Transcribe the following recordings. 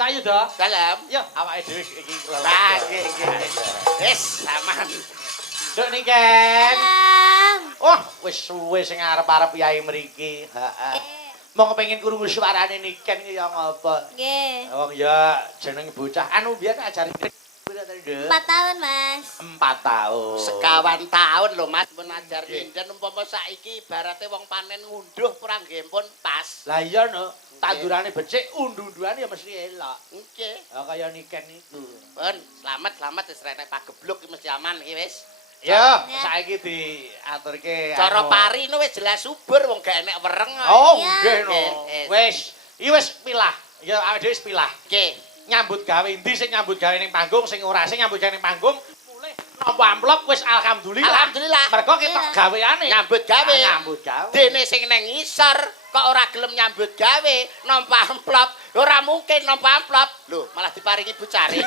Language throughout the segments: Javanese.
Cayu to. Dalem. Yo, awake dhewe iki lelek. Nah, nggih. Wis aman. Duk niken. Bang. Oh, wis suwe sing arep-arep yai mriki. Heeh. Mau kepengin krungu suarane niken ki ya ngapa? Nggih. Wong ya jeneng bocah anu biyen ajari 4 tahun, Mas. 4 tahun. Sekawan tahun lho Mas pun ajar nyinden umpama saiki ibarate wong panen ngunduh kurang nggih pun pas. Lah iya no, tandurane becik, undu-unduane ya mesti elok. Nggih. Ya kaya niken iku. Pun selamat iki rene pagebluk iki mesti aman iki wis. Ya, Ya. saiki diaturke Cara anu. pari nu wis jelas subur wong gak enek wereng. Oh, Ya. nggih no. Nggih. Wis, iki wis pilah. Ya awake dhewe wis pilah. Nggih. Nyambut gawe endi sing nyambut gawe ning panggung, sing ora sing nyambut gawe ning panggung. Mulih nampa amplop wis alhamdulillah. Alhamdulillah. Mergo ketok Iya. gaweane. Nyambut gawe. Nyambut gawe. Dene sing nang ngisor kok ora gelem nyambut gawe, nampa amplop. Ora mungkin nampa amplop. Lho, malah diparingi bucare.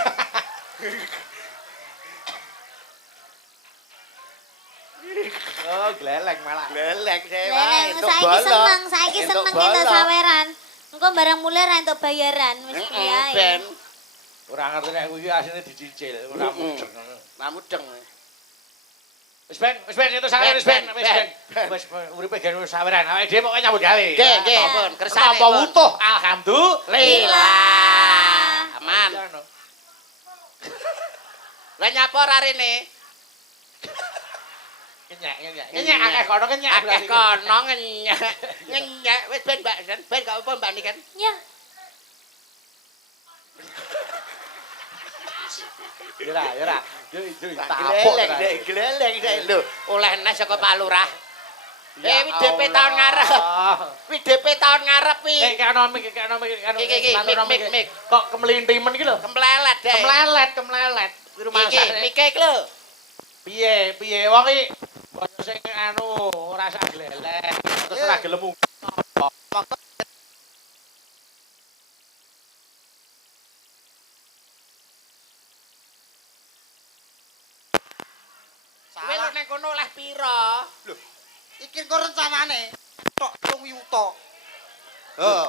Oh, gleleng malah. Lelek Leleng, saiki seneng kita saweran. Engko barang mulai ra entuk bayaran wis kuwi ae. Ben. Ora ngerti nek kuwi asline dicicil, ora mudeng. Mamudeng. Wis ben itu saweran wis ben. Wis uripe gen wis saweran. Awake dhewe pokoke nyambut gawe. Nggih, nggih, pun. Kersane. Napa utuh? Alhamdulillah. Aman. Lah nyapa ora rene? Nyenyek akeh kono nyenyek. Akeh kono ngenyek. Ngenyek wis ben Mbak, ben gak apa Mbak nikan. Ya, Ya. Gleleng dek. Lho, oleh nes saka Pak Lurah. Wi DP tahun ngarep. Wi DP tahun ngarep wi. Kano mik. Mik. Kok kemelintimen iki lho. Kemplelet dek. Kemlelet. Kuwi rumah Iki sakit. mike iki lho. Piye wong iki basa sing anu ora sak glelek. Terus ora gelem Kowe lho ning kono oleh pira? Lho, iki kok rencanane tok 3 yuta.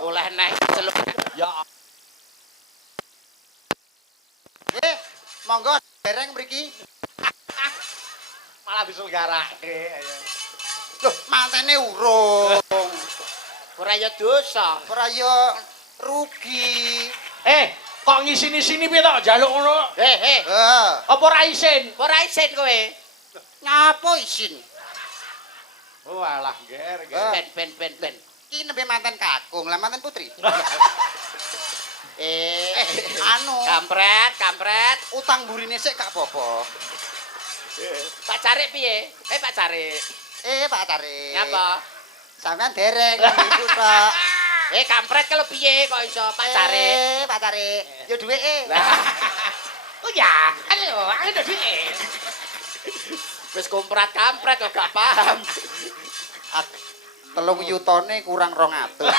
Oleh neh celup. ya Monggo dereng mriki. malah diselgarake. Lho, mantene urung. Ora ya dosa. Ora ya rugi. Kok ngisini-sini piye tok njaluk ngono? Heh. Apa ora isin? Ora isin kowe. Nyapa isin? Oh alah, ger. Ben. Iki nembe manten kakung, lah manten putri. Anu, Kampret. utang burine sik gak apa-apa. Pak Carik piye? Pak Carik. Pak Tarik. Ngapa? Sampeyan dereng iku tok. Kampret kalau piye kok iso Pak Carik? Pak Tarik. Yo duweke. Oh ya, ayo duit. Wis komprat kampret kok gak paham. 3 yutane kurang 200.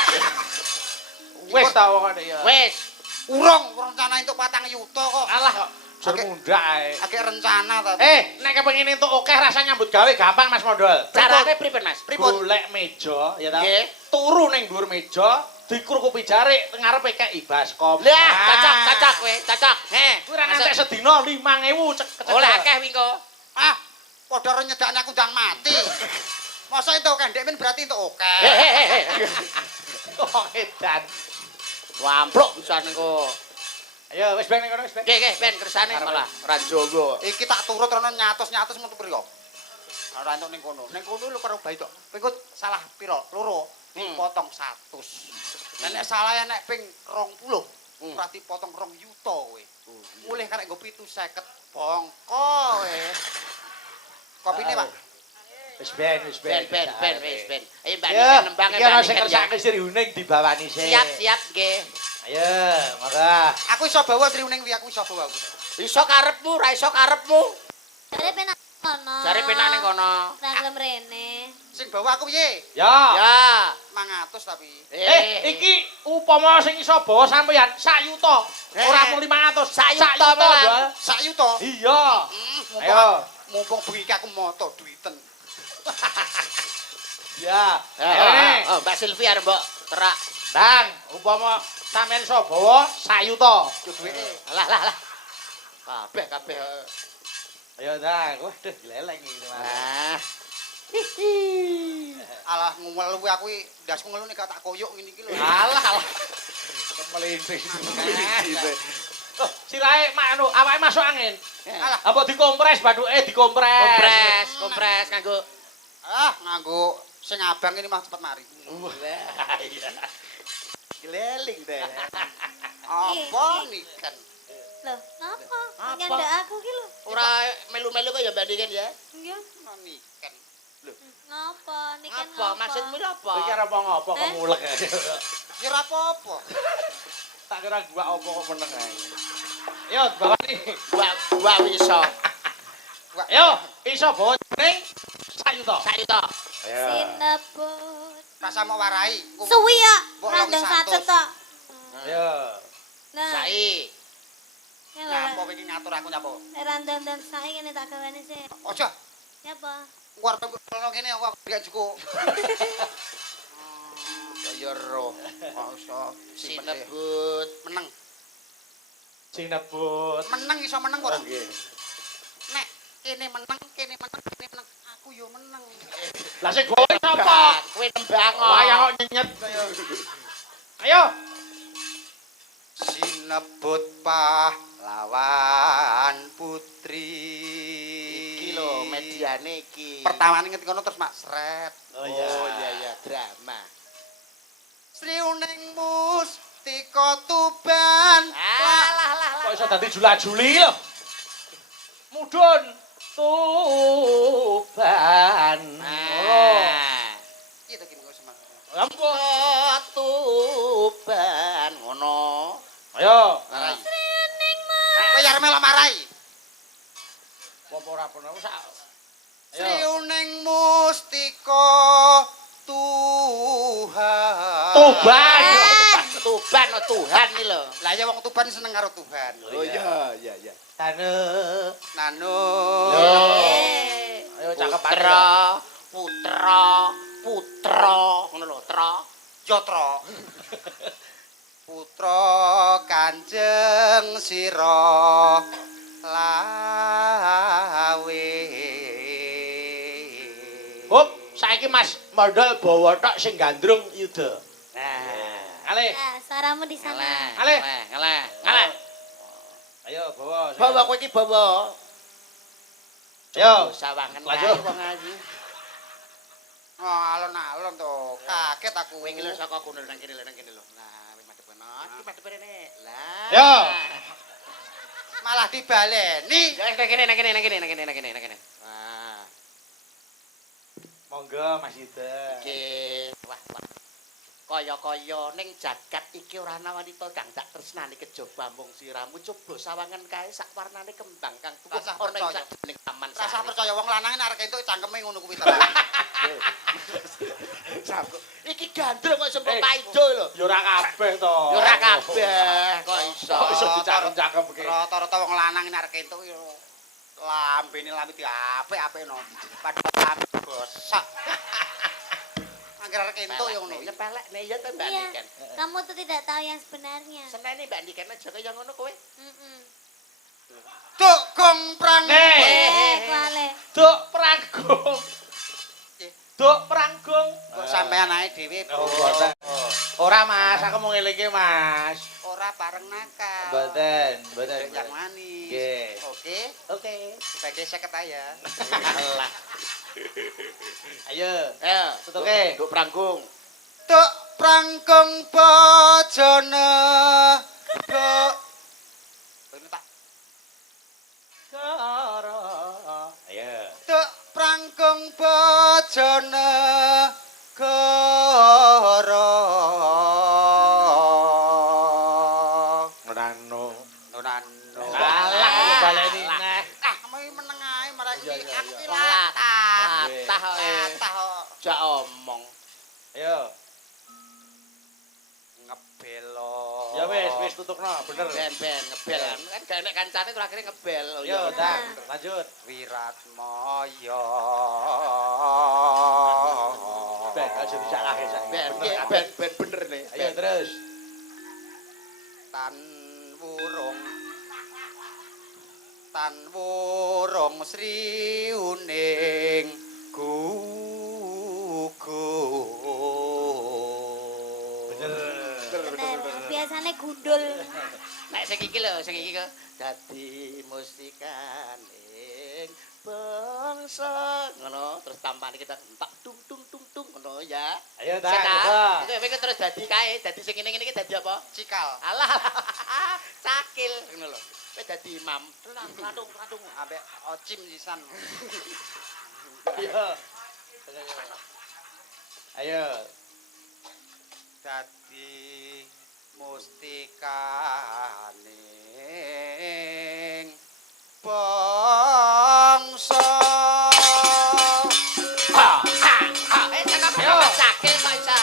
Wis ta wongane ya. Wis. Urung rencana entuk 4 yuta kok. Alah kok jur mundak ae. Akeh rencana ta. Nek kepengin entuk akeh rasa nyambut gawe gampang Mas Mondol. Carane pripun Mas? Golek meja ya ta. Nggih. Turu ning dhuwur meja, dikrukupi jarik teng ngarepe kei baskom. Lah, cocok kowe, cocok. Kuwi ra ngantek sedina 5.000 Oleh akeh wingko. Padha ora nyedakne aku ndang mati. Masa entuk kendek men berarti entuk akeh. Oh edan. Wampluk bisa engko. Ayo wis ben ning kono wis ben. Nggih, ben kersane malah ora Jawa. Iki tak turut rono nyatus-nyatus metu mriko. Ora entuk ning kono. Ning kono lho karo bayi tok. Pengko salah pira? Loro. Dipotong 100. Nek salah nek ping 20. Ora dipotong 2 yuta kowe. Mulih karek nggo 750 bongko kowe. Kopine, Pak. Wis ben. Wis ben. Ayo Mbak Ya, nembang iki ana sing kersake Sri Huning dibawani sik. Siap nggih. Ayo, monggo. Aku iso bawa Sri Uning aku iso bawa. Iso karepmu, ra iso karepmu. jare penak kono. Jare penak ning kono. Ra gelem rene. Sing bawa aku piye? Ya. Ya. 500 tapi. Iki upama sing iso bawa sampeyan 1 yuta. Ora mung 500, 1 yuta malah. 1 yuta. Iya. Ayo. Mumpung bengi aku moto duiten. Ya. Oh, Mbak Silvi arep mbok terak. Dang, upama Sampeyan Sabawa sayuta. Duweke. Lah. Kabeh. Ayo dah, waduh gleleng iki Mas. Nah. Alah ngumel kuwi aku ndasku ngelu nek tak koyok ngene iki lho. Alah. Melinting. Oh, sirahe anu awake masuk angin. Alah, Apa dikompres bathuke dikompres. Kompres kanggo nganggo sing abang ini mah cepet mari. Lah iya. Geleling deh. Apa niken? Loh, napa? Apa? Nyandak aku ki lho. Ora melu-melu kok ya bandingan ya. Iya. Niken. Ngapa? Niken Apa maksudmu apa? Iki arep ngopo kok mulek. Ya ora apa-apa. Tak kira gua opo kok meneng ae. Yo, bawani. Gua iso. Yo, iso bawa ning sayuta. Sayuta. Sinebut. Rasa mau warai. Suwi ya, Mbok randang longi 100. sacet tok. Yo. Nah, Sai. Nyapa iki ngatur aku nyapa? randang dan sae ngene tak gawane sih. Ojo, Nyapa? war kalau kene aku gak cukup. Ya roh. Kok iso Sinebut. meneng. Sinebut. Meneng iso meneng ora? Nggih. Nek kene meneng, kene meneng. Aku yo meneng. Lah sing gawe sapa? Kowe tembang. Wayang kok nyenyet. Ayo. Sinebut pahlawan putri. Iki lho mediane iki. Pertamane ngerti kono terus mak sret. Oh iya drama. Sriuning mustika tuban. Lah. Kok iso dadi jula-juli lho. Mudhun tuban. Nah. Iki to ki mengko semangat. Ampun. Tuban ngono. Ayo. Marai. Kowe ya melok marai. Apa ora bener sak. Ayo. Sriuning mustika Tuhan. Tuban. Tuban oh Tuhan iki lho. Lah ya wong Tuban seneng karo Tuhan. Oh iya. Tane. Nanu. Ayo cakep Putra ngono lho, tra. Yatra. Putra Kanjeng Sira lawe. Hop, saiki Mas Mandal bawa tok sing gandrung yuda. Nah, Ale. Nah, suaramu di sana. Ale. ngalah. Ayo bawa. Bawa kowe iki bawa. Ayo. Sawangen Lanjut. kae wong ayu. Oh, alon-alon to. Kaget aku. Kowe ngelur saka kono nang kene lho. Lah, wis madhep kono. Iki madhep rene. Lah. Yo. Malah dibaleni. Ya nang kene. Wah, Monggo Mas Yuda. iki wah. Kaya-kaya ning jagat iki ora ana wanita kang tak tresnani kejaba mung siramu. Coba sawangan kae sak warnane kembang kang tuku Rasa ana ing percaya. sadening taman Rasa sari. percaya wong lanang arek entuk cangkeme ngono kuwi terus. Iki gandrung kok sempet Eh. paido lho. Ya ora kabeh to. Ya ora kabeh kok iso. Kok iso dicakep-cakep iki. Rata-rata wong lanang arek entuk yo lambene lambe diapik-apik no. Padahal lambe bosak. Angger arek entuk yo ngono. Nyepelekne ya to Mbak Iya, Niken. kamu tuh tidak tahu yang sebenarnya. Senene Mbak Niken aja kaya ngono kowe. Duk gong prang. Kuale. Duk pranggung. Duk pranggung. Kok sampean ae dhewe. Oh, boten. Ora Mas, aku mau ngelingi Mas. Ora bareng nakal. Boten. Yang manis. Nggih. Oke. Oke. Sebagai 50 ya. Allah. Ayo. Ayo, Tutuke. Nduk pranggung. Duk pranggung bojone. Duk. Ini tak. Ayo. Duk pranggung bojone. Goro. Nano. Nonano. Alah, baleni neh. Ah, kamu meneng ae marang Iya, iki iya, aku iya. latah. Latah kok. Latah kok. Jak omong. Ayo. Ngebelo. Ya wis tutukno, bener. Ben ngebel. Kan gak enek kancane terus akhirnya ngebel. Oh, Yo, iya. dah, lanjut. Wiratmaya. Ben aja disalahke sak. Ben Bener, iki, kabeh. ben bener nih. Ayo terus. tan wurung sriuning gugur. Bener, biasane gundul. Nek sing iki lho, sing iki kok dadi mustikaning bangsa. Ngono, terus tampane kita entak tung tung tung tung ngono ya. Ayo Sik, ta. Iku terus dadi kae, dadi sing ngene-ngene iki dadi apa? Cikal. Alah, cakil ngono lho. Kowe dadi imam. Lantung. Ambek ocim sisan. Ayo. Ayo. Dadi mustikaning bangsa. Cakil kok isa.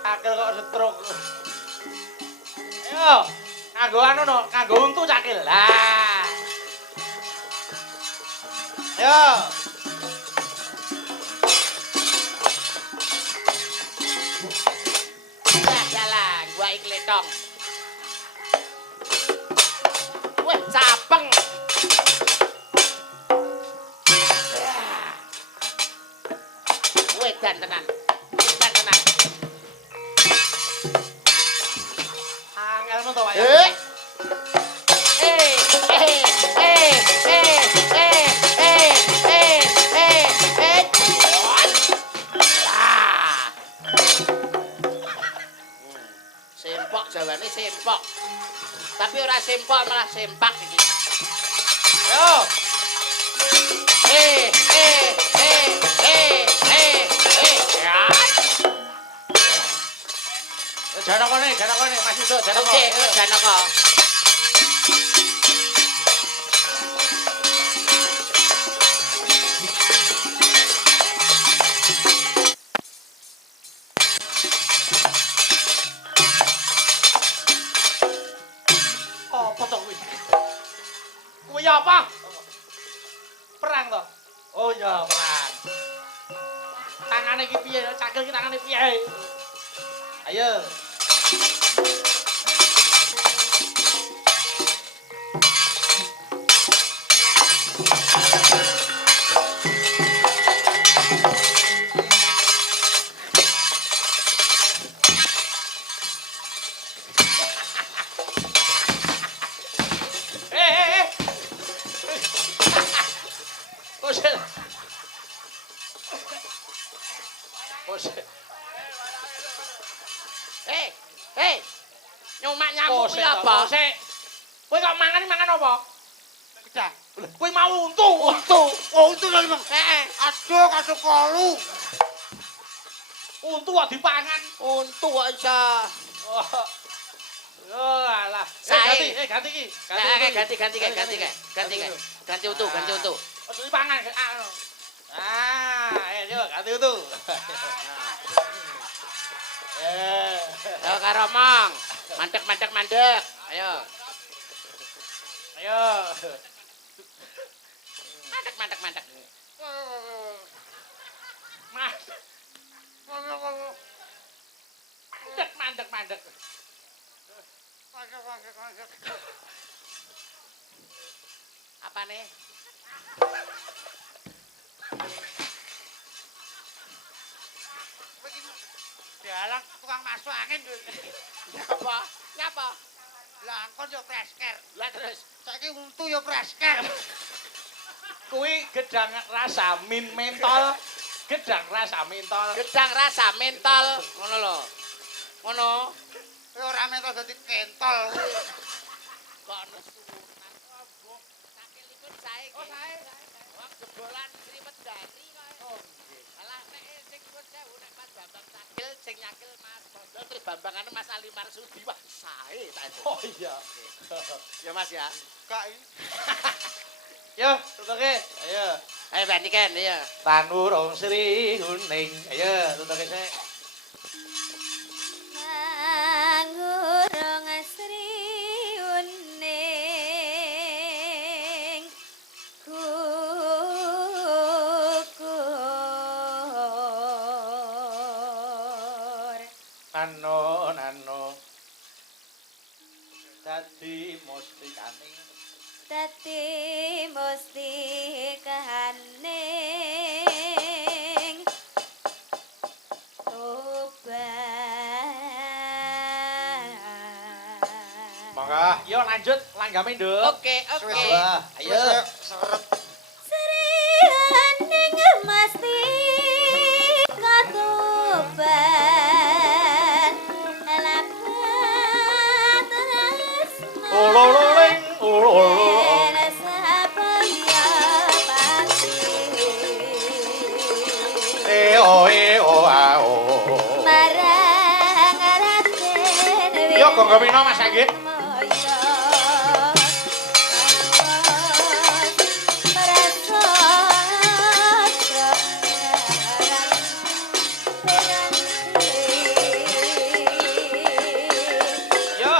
Cakil kok setruk. Ayo. Nganggo anu no, nganggo untu cakil. Lah. Ayo. Jalan, gua iki letong. Weh, capeng. Wedan tenan. Angelmu to, Pak. Sempok jawane sempok. Tapi ora sempok malah sempak iki. Yo. Jangan kene, Mas Yudo, jangan Oke, Janaka. Apa to kuwi? Kuwi apa? Perang to? Oh iya, perang. Tangane iki piye? Cakil iki tangane piye? Ayo. Bosen. Nyumak nyamuk kuwi apa? Sik. Kowe kok mangan apa? Gedang. Kowe mau untu. Untu. Oh, untu lho, Bang. Heeh. Aduh, kasuk kolu. Untu kok dipangan. Untu kok isa. Oh, alah. Sae. Ganti iki. Ganti untu. Ojo dipangan. Ayo ganti untu. Ayo karo mong. Mandek. Ayo. Mandek. Mandek. Apa nih? Dalang tukang masuk angin. Nyapa? Lah kon yo presker. Lah terus Saiki untu yo presker. Kuwi gedang rasa min mentol. Gedang rasa mentol. gedang rasa mentol ngono lho. Ngono. Kowe ora mentos dadi kentol kuwi. Kok nesu. Sakilipun sae. Oh sae. Wong jebolan Sri Medari kae. Oh nggih. Alah nek sing nyuwun sewu nek Mas Bambang Sakil sing nyakil Mas Bambang terus Bambangane Mas Ali Marsudi wah sae tak. Oh iya. Ya Mas ya. Kak Yo, tutuke. Ayo. Ayo bandikan ya. Tanurung Sri Huning. Ayo, tutuke sik. Nangurung sriuning gugur anu dadi mustikaning dadi mustikaning tobat. monggo yo lanjut langgame nduk Oke. wah ayo seret Srianing mesti katoban lakat resma ulululing ululu sabaya pasti eo marang raden yo gonggo mino Mas Anggit yo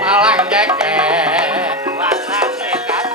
malah keke Warnane kan.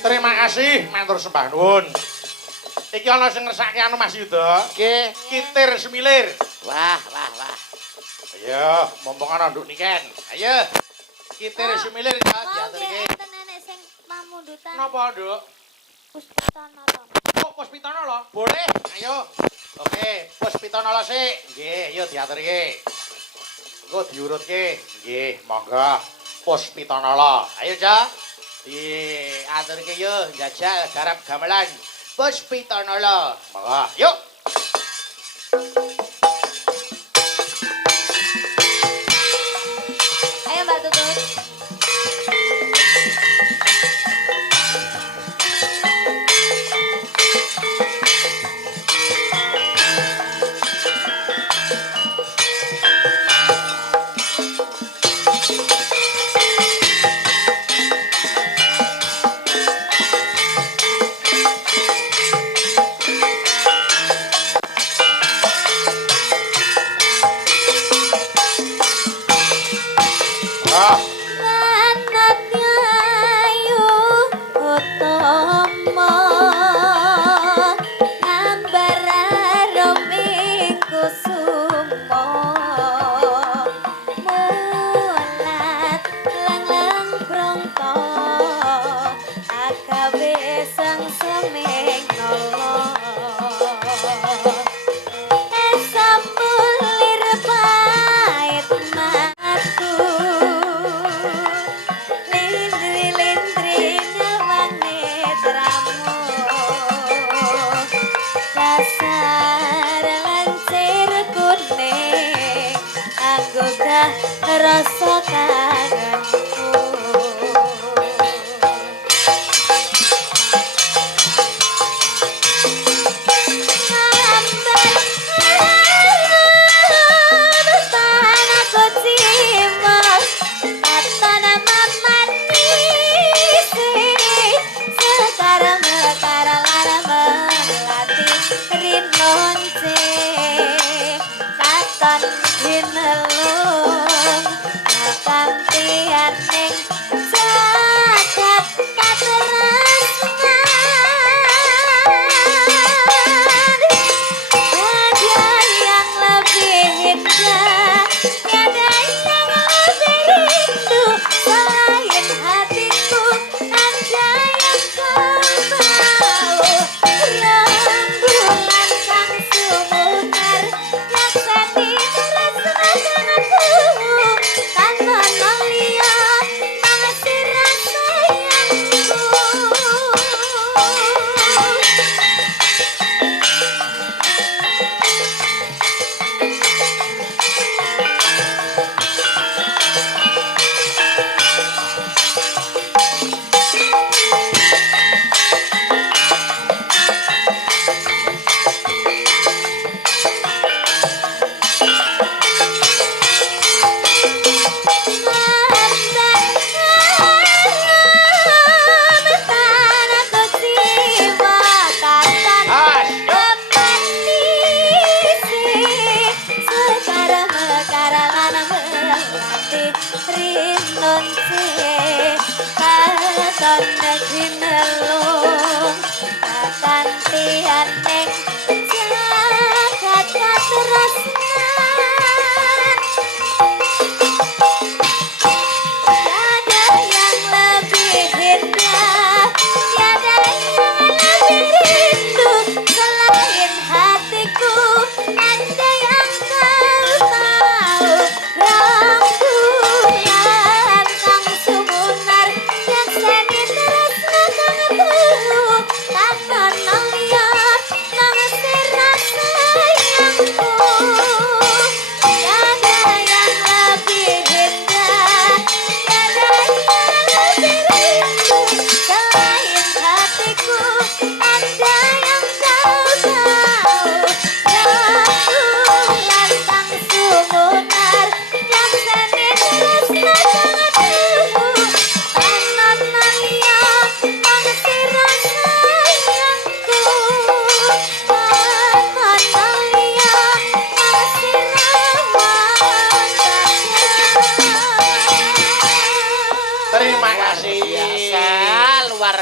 terima kasih matur sembah nuwun iki ana sing ngersake anu Mas Yuda Nggih. kitir semilir Wah. ayo mumpung ana nduk niken ayo kitir semilir ya diaturke nenek sing pamundutan napa nduk Puspitana to. oh Puspitana lho boleh ayo oke Puspitana sik nggih ayo diaturke engko diurutke nggih monggo Puspitana ayo ja diaturke yo njajal garap gamelan Puspitana monggo yuk Ayo Mbak Tutut. rasa kangenku. ginelung kantian ning jagat katresnan ada yang lebih indah ada yang lebih rindu selain hatiku ada yang kau tahu rembulan kang sumunar yang seni tresna tanpa melihat mengasih rasa sayangku.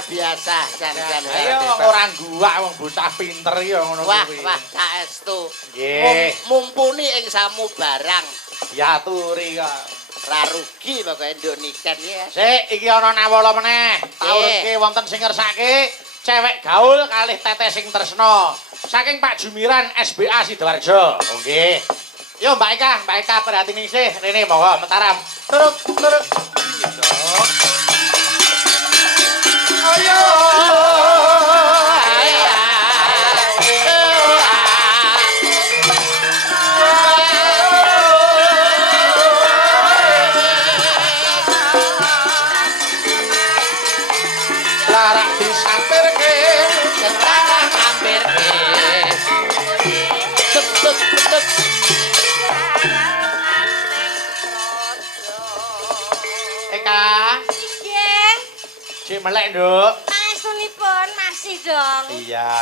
biasa jan-jan. Ayo orang gua wong bocah pinter ya ngono kuwi. Wah, wah, saestu. Nggih. Mumpuni ing samu barang. Diaturi kok. Ra rugi pokoke nduk niken ya. Sik, iki ana nawala meneh. Taurke wonten sing ngersake cewek gaul kalih teteh sing tresna. Saking Pak Jumiran SBA Sidoarjo. Oh nggih. Yo Mbak Eka perhatine sih. Rene monggo mentaram. Turuk. Ayo. Larak disampirke, larak ngampirke. Tuk. Eka. Nggih. Cik melek, Nduk. Pangestunipun masih dong. Iya,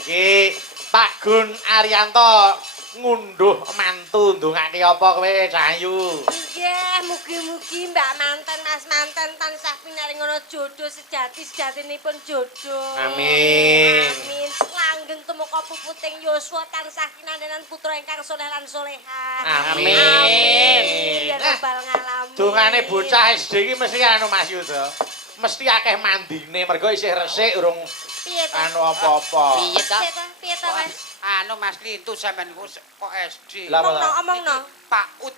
iki Pak Gun Arianto ngunduh mantu ndongake apa kowe Cahayu? Nggih, mugi-mugi Mbak manten Mas manten tansah pinaringono jodoh sejatinipun jodoh. Amin. Amin. Langgeng tumeka puputing yuswa tansah kinandenan putra ingkang saleh lan salehah. Amin. Amin. Ya Nah, rabbal alamin. dongane bocah SD iki mesti anu Mas Yuda. Mesti akeh mandine mergo isih resik urung Piye to? anu apa-apa. Piye to? Piye to, Mas? Anu Mas Lintu sampean kok SD. Lah, Omongno. Pak Ut.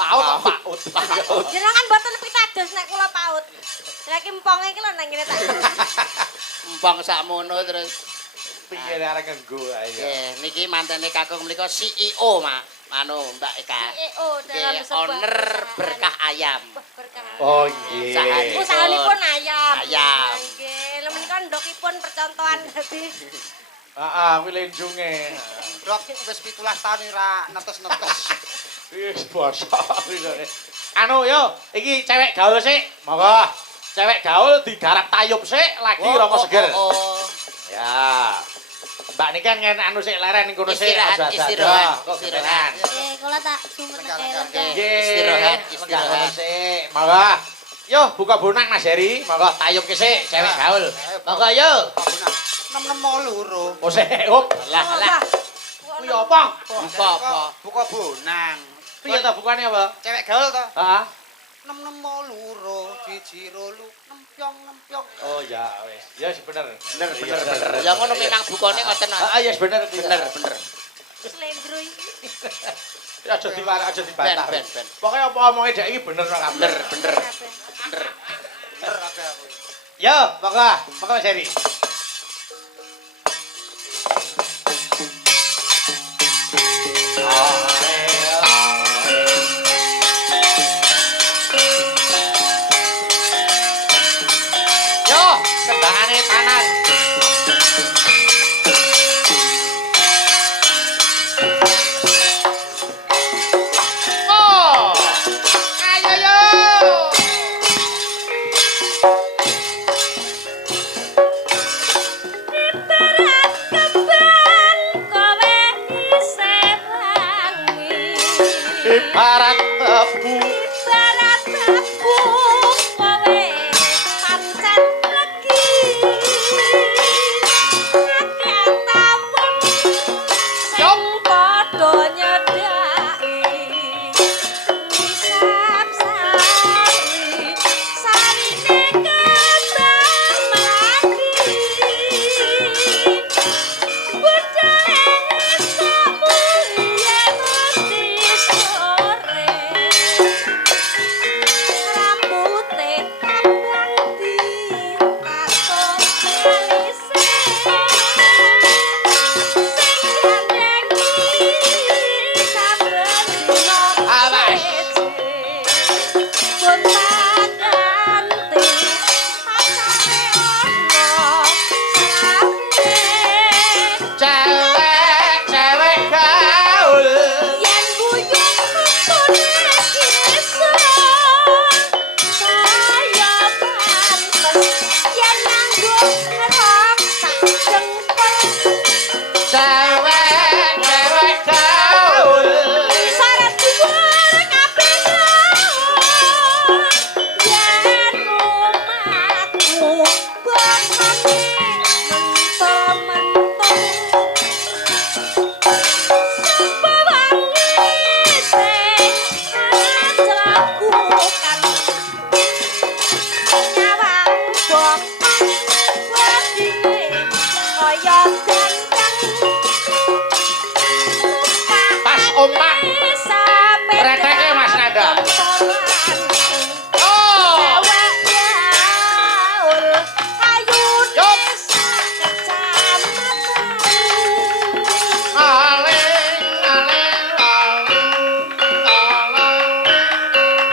Paut. Jenengan mboten pitados nek kula paut. Lah iki emponge iki lho nang ngene tak. Empong sakmono terus. Piye arek nganggo ae. Nggih, niki mantene kakung mriku CEO, Mak. Anu, Mbak Eka. CEO dalam Nggih, sebuah owner perusahaan. Berkah Ayam. Berkah. Oh nggih. Usahanipun ayam. Ayam. Nggih, lha menika ndokipun percontohan dadi Heeh, kuwi lenjunge. Dok wis 17 tahun ora netes-netes. Wis bosok iki. Anu yo, iki cewek gaul sik. Monggo. Cewek gaul digarap tayub sik lagi rama seger. Oh. Ya. Mbak niki kan anu sik leren ning kono sik Istirahat, aja. istirahat, Kok istirahat. gentenan. Kula tak sumenake lega. Nggih. Istirahat, Menggah istirahat. kono sik. Monggo. Yo buka bonak Mas Heri. Monggo tayub ki sik cewek gaul. Monggo yo. Nem-nem loro. Oh sik, up. Lah, lah. Kuwi apa? Buka apa? Buka bonang. Piye ta bukane apa? Cewek gaul to. Heeh. Nem-nem loro, siji rolu, nempyong. Oh ya wis. Ya wis bener. Bener. Ya ngono memang bukane ngoten. Heeh, ya wis bener. Bener. Slendro iki. Ya aja diwarak, aja dibantah. Ben. Pokoke apa omonge dek iki bener kok kabeh. Bener. Bener akeh aku. Yo, monggo. Monggo Mas Heri. Yo, kembangane tanan. Oh, ayo yo. Ibarat kembang kowe isih wangi. Ibarat tebu. Ibarat tebu kowe pancen legi. Akeh tawon sing padha nyedhaki. Misap sari, sarine kembang mati. Budale samu yen mesti sore. Rambute abang ditato elise. Sing gandeng saben dina Awas. pun ganti pasare ono salamne. Cewek gaul. Yen guyung kumpune kisah saya pantes yen nanggung rok sak jengkol Cewek gaul. syarat dhuwur kabeh yen omahku bakane mentok-mentok sapa wangi sing anjlaku kan nyawang bokong wadine kaya ganteng Pas omak. Reteke, Mas Nada. Oh. Yup. Aling, aling, aling, aling.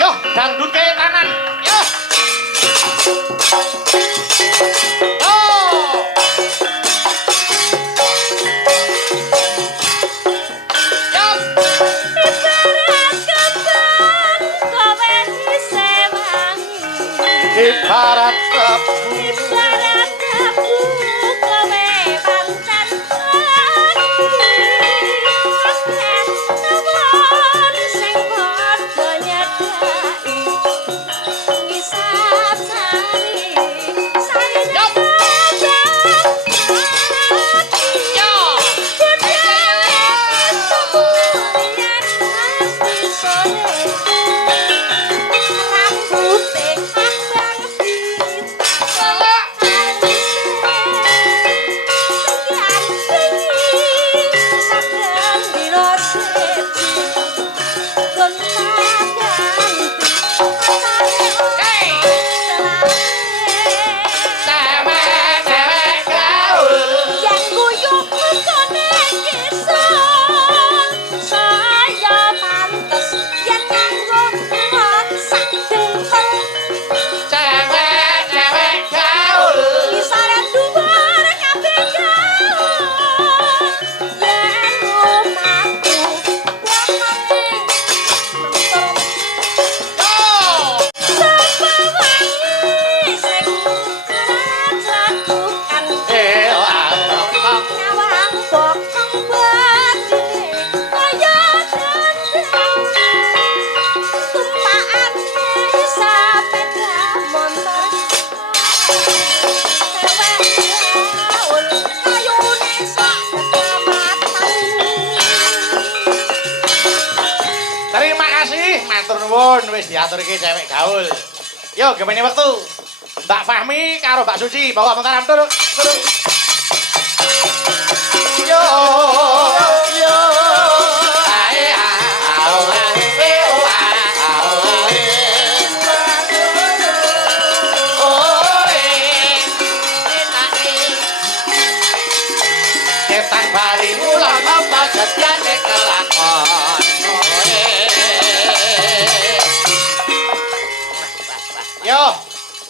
Yo, dangdut kayak tanan. Yo. Yo. Yo. Ibarat tebu. Rambute abang Terima kasih, matur nuwun wis diaturke cewek gaul. Yo gemene wektu. Mbak Fahmi karo Mbak Suci, bawa mentaram turun. Yo yo ae au ae ketan bali ulang apa setiane kelakon. Yo,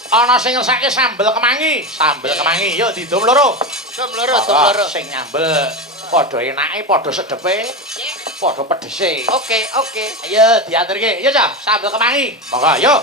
ana sing ngersake sambel kemangi. Sambel kemangi, yo didum loro. Dum loro. Sing nyambel padha enake, padha sedepe, padha pedese. Oke. Ayo diaturke. Yo, Cah, sambel kemangi. Monggo, yo.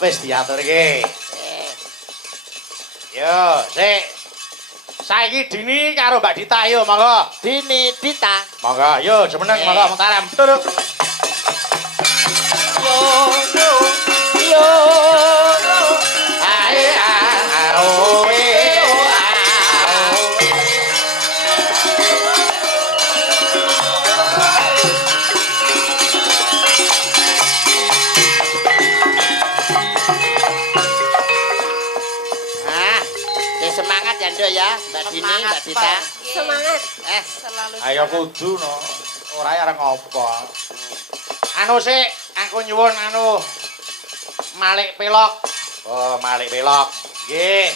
Wis diaturke. Yo, sik. Saiki Dini karo Mbak Dita yo, monggo. Dini Dita. Monggo, yo jemeneng monggo mentaram. Turut. Yo. Ae ae semangat ya Nduk ya, Mbak Dini, Mbak Dita. Semangat. Selalu. Ayo kudu no. Ora arep ngopo. Anu sik, aku nyuwun anu Malik Pelok. Oh, Malik Pelok. Nggih.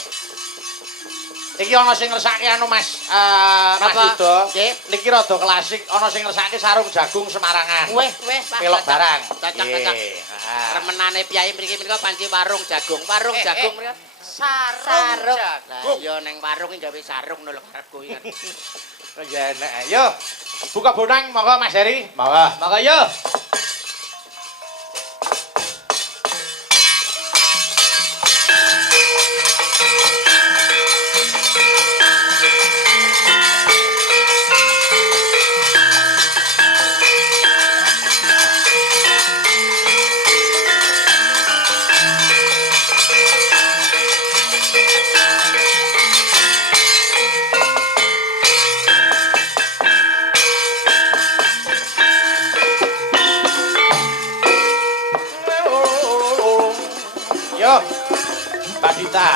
Iki ana sing ngersake anu Mas Mas Apa? Yuda. Nggih. Niki rada klasik, ana sing ngersake sarung jagung Semarangan. Weh, Pak. Pelok Cocok. barang. Cocok. Nggih. Ah. Remenane piyai mriki menika panci warung jagung. Warung jagung menika. Sarung. Lah iya ning warung iki gawe sarung lho karepku iki kan. Ya enak. Yo. Buka bonang monggo Mas Heri. Monggo. Monggo yo. Yo. Mbak Dita.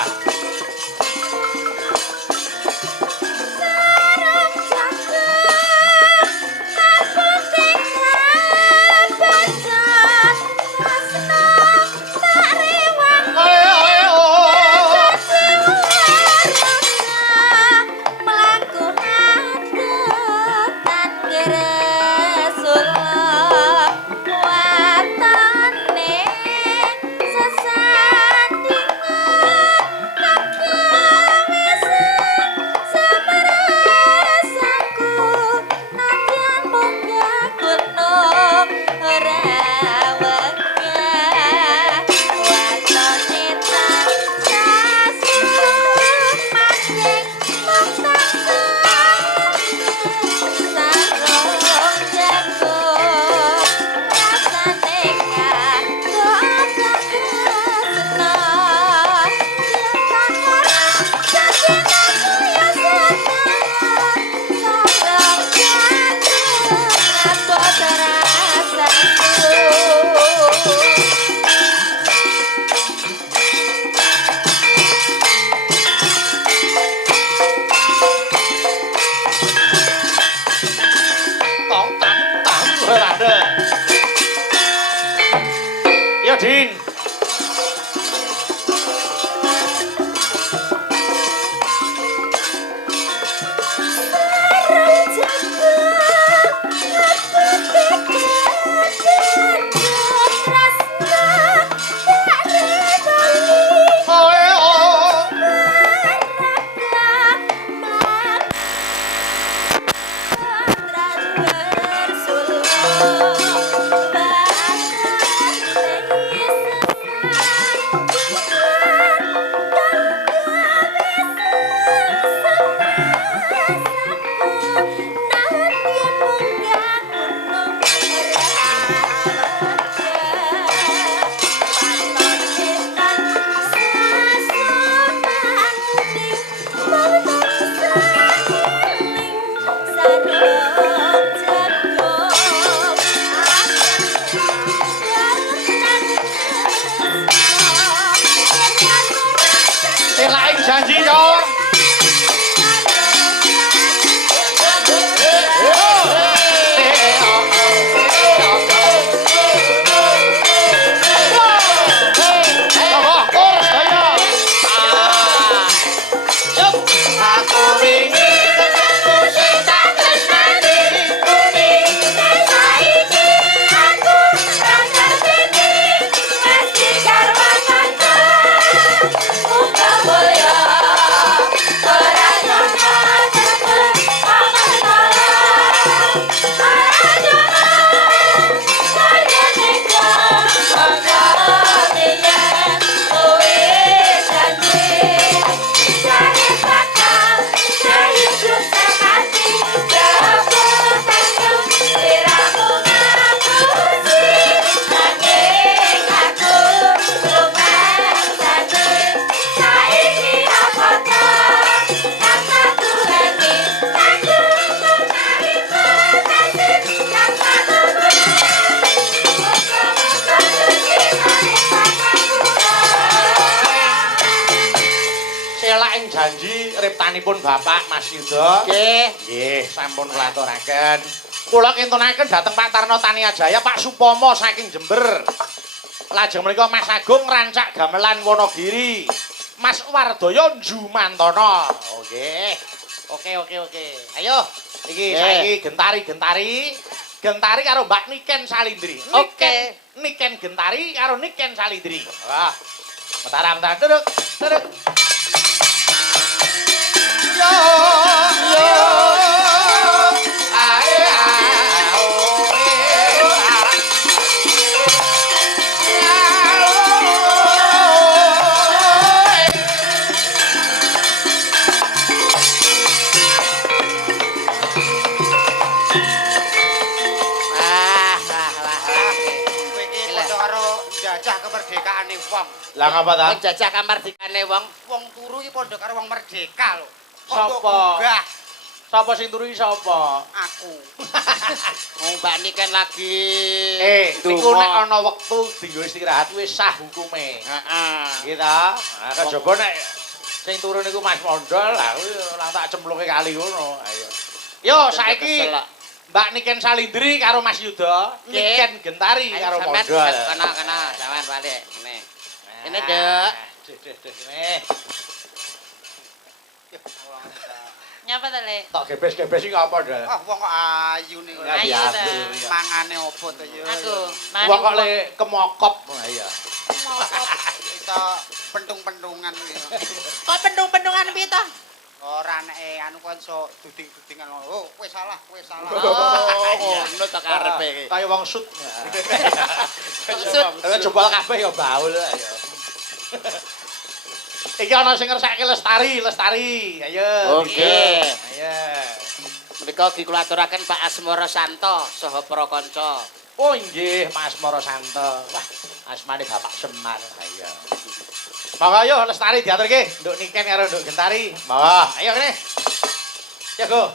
Yo Din. Selain janji yo. Janji riptanipun Bapak Mas Yuda. Nggih. Nggih, sampun kula aturaken. Kula kintunaken dhateng Pak Tarno Tania Jaya, Pak Supomo saking Jember. Lajeng menika Mas Agung rancak gamelan Wonogiri. Mas Wardoyo Jumantana. Oke. Oke. Ayo, iki saiki gentari karo Mbak Niken Salindri. Oke. Niken Gentari karo Niken Salindri. Wah. Mataram duduk. Yo. Ae Kowe iki padha karo jajah kemerdekaane wong. Lah ngapa ta? Jajah kamardikane wong. Wong turu iki padha karo wong merdeka lho. Sapa? Gugah Sapa sing turu iki sapa? aku. Oh, Mbak Niken lagi Niku nek ana wektu dienggo istirahat wis sah hukume. Heeh. Nggih ta? Nah, kejaba nek sing turu niku Mas Mondol, lah kuwi ora tak cemplunge kali ngono. Ayo. Yo saiki Mbak Niken Salindri karo Mas Yuda, Niken Gentari karo Mondol. Kana sampean balik. Ngene. Ini, Dek. Ngene. Nyapa ta, Le? Tak gebes-gebes iki apa, Dal? Ah wong kok ayu nih. Ya, Ayu ta. biasa. Mangane opo to ya? Aku. Wong kok le kemokop. Nah, iya. Iso pentung-pentungan iki. Kok pendung-pendungan piye to? Ora nek anu kon iso duding-dudingan. Oh, kowe salah. Oh, ngono to karepe iki. Kaya wong sut. Sut. Jebol kabeh ya baul ayo. Iki ana sing ngersake Lestari. Ayo. Oke. Ayo. Menika kula aturaken Pak Asmara Santo saha para kanca. Oh nggih, Mas Moro Santo. Wah, asmane Bapak Semar. Ayo. Monggo ayo Lestari diaturke, nduk Niken karo nduk Gentari. Monggo, ayo kene. Ya, Go.